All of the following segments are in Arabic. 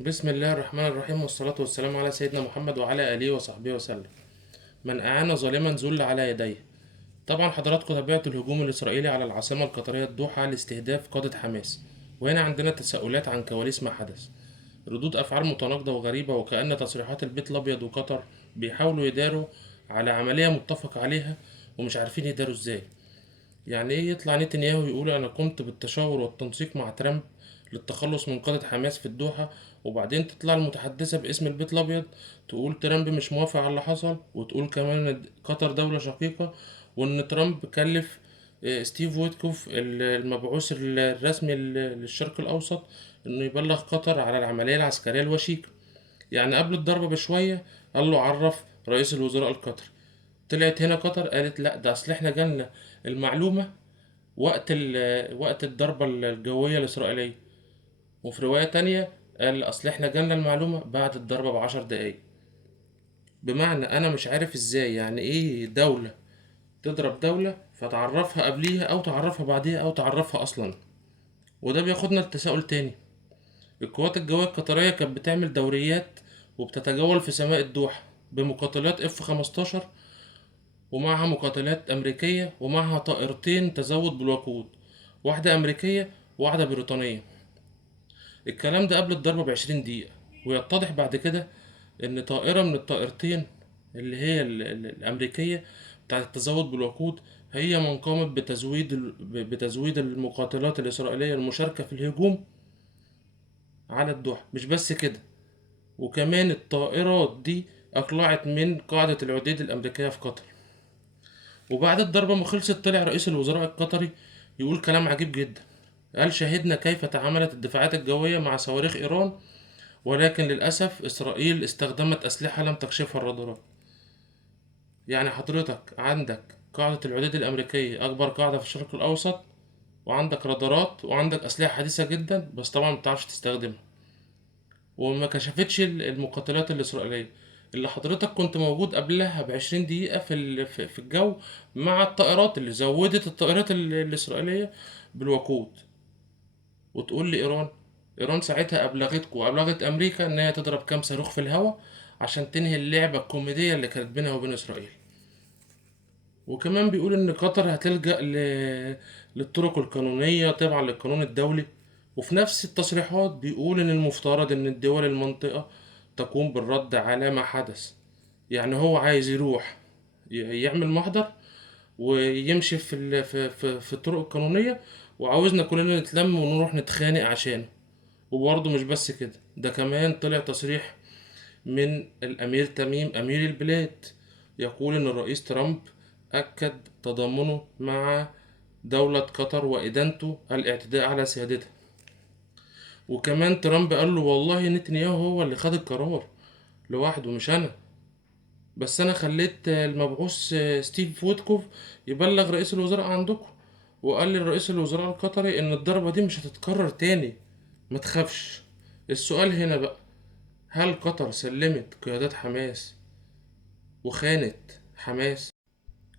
بسم الله الرحمن الرحيم، والصلاة والسلام على سيدنا محمد وعلى آله وصحبه وسلم. من أعان ظالما ذل على يديه. طبعا حضراتكم تابعتوا الهجوم الإسرائيلي على العاصمة القطرية الدوحة لاستهداف قادة حماس، وهنا عندنا تساؤلات عن كواليس ما حدث. ردود أفعال متناقضة وغريبة، وكأن تصريحات البيت الأبيض وقطر بيحاولوا يداروا على عملية متفق عليها ومش عارفين يداروا ازاي. يعني ايه يطلع نتنياهو يقول انا قمت بالتشاور والتنسيق مع ترامب للتخلص من قادة حماس في الدوحة، وبعدين تطلع المتحدثة باسم البيت الأبيض تقول ترامب مش موافق على اللي حصل، وتقول كمان إن قطر دولة شقيقة، وإن ترامب كلف ستيف ويتكوف المبعوث الرسمي للشرق الأوسط إنه يبلغ قطر على العملية العسكرية الوشيكة. يعني قبل الضربة بشوية قال له عرف رئيس الوزراء القطري. طلعت هنا قطر قالت لا، ده أصل احنا جالنا المعلومة وقت الضربة الجوية الإسرائيلية، وفي رواية تانية قال أصل احنا جالنا المعلومة بعد الضربة ب10 دقايق. بمعنى أنا مش عارف ازاي، يعني ايه دولة تضرب دولة فتعرفها قبليها أو تعرفها بعديها أو تعرفها أصلا. وده بياخدنا لتساؤل تاني. القوات الجوية القطرية كانت بتعمل دوريات وبتتجول في سماء الدوحة بمقاتلات F-15، ومعها مقاتلات أمريكية، ومعها طائرتين تزود بالوقود، واحدة أمريكية وواحدة بريطانية. الكلام ده قبل الضربة ب20 دقيقة، ويتضح بعد كده إن طائرة من الطائرتين اللي هي الأمريكية بتاعة التزود بالوقود هي من قامت بتزويد المقاتلات الإسرائيلية المشاركة في الهجوم على الدوحة. مش بس كده، وكمان الطائرات دي أقلعت من قاعدة العديد الأمريكية في قطر. وبعد الضربة ما خلصت طلع رئيس الوزراء القطري يقول كلام عجيب جدا. قال شهدنا كيف تعاملت الدفاعات الجوية مع صواريخ إيران، ولكن للأسف إسرائيل استخدمت أسلحة لم تكشفها الرادارات. يعني حضرتك عندك قاعدة العديد الأمريكية أكبر قاعدة في الشرق الأوسط، وعندك رادارات وعندك أسلحة حديثة جدا، بس طبعا مبتعرفش تستخدمها، وما كشفتش المقاتلات الإسرائيلية اللي حضرتك كنت موجود قبلها ب20 دقيقة في الجو مع الطائرات اللي زودت الطائرات الإسرائيلية بالوقود. وتقول لي إيران ساعتها أبلغتكم وأبلغت أمريكا إن هي تضرب كام صاروخ في الهواء عشان تنهي اللعبة الكوميدية اللي كانت بينها وبين إسرائيل. وكمان بيقول إن قطر هتلجأ للطرق القانونية طبعا للقانون الدولي. وفي نفس التصريحات بيقول إن المفترض إن الدول المنطقة تقوم بالرد على ما حدث. يعني هو عايز يروح يعمل محضر ويمشي في الطرق القانونية، وعاوزنا كلنا نتلم ونروح نتخانق عشانه. وبرضه مش بس كده، ده كمان طلع تصريح من الأمير تميم أمير البلاد يقول إن الرئيس ترامب أكد تضامنه مع دولة قطر وإدانته الاعتداء على سيادتها. وكمان ترامب قال له والله نتنياهو هو اللي خد القرار لوحده مش أنا، بس أنا خليت المبعوث ستيف ويتكوف يبلغ رئيس الوزراء عندكم، وقال للرئيس الوزراء القطري إن الضربة دي مش هتتكرر تاني، ما تخافش. السؤال هنا بقى، هل قطر سلمت قيادات حماس وخانت حماس؟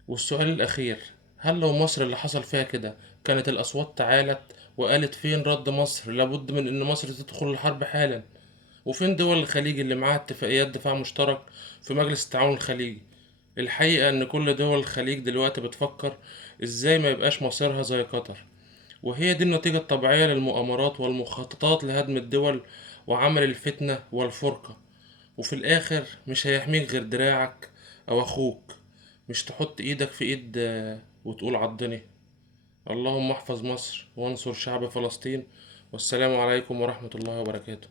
والسؤال الأخير، هل لو مصر اللي حصل فيها كده كانت الأصوات تعالت وقالت فين رد مصر، لابد من إن مصر تدخل الحرب حالا؟ وفين دول الخليج اللي معاها اتفاقيات دفاع مشترك في مجلس التعاون الخليجي؟ الحقيقة إن كل دول الخليج دلوقتي بتفكر إزاي ما يبقاش مصيرها زي قطر، وهي دي النتيجة الطبيعية للمؤامرات والمخططات لهدم الدول وعمل الفتنة والفرقة. وفي الآخر مش هيحميك غير دراعك أو أخوك، مش تحط إيدك في إيد وتقول عضني. اللهم احفظ مصر وانصر شعب فلسطين، والسلام عليكم ورحمة الله وبركاته.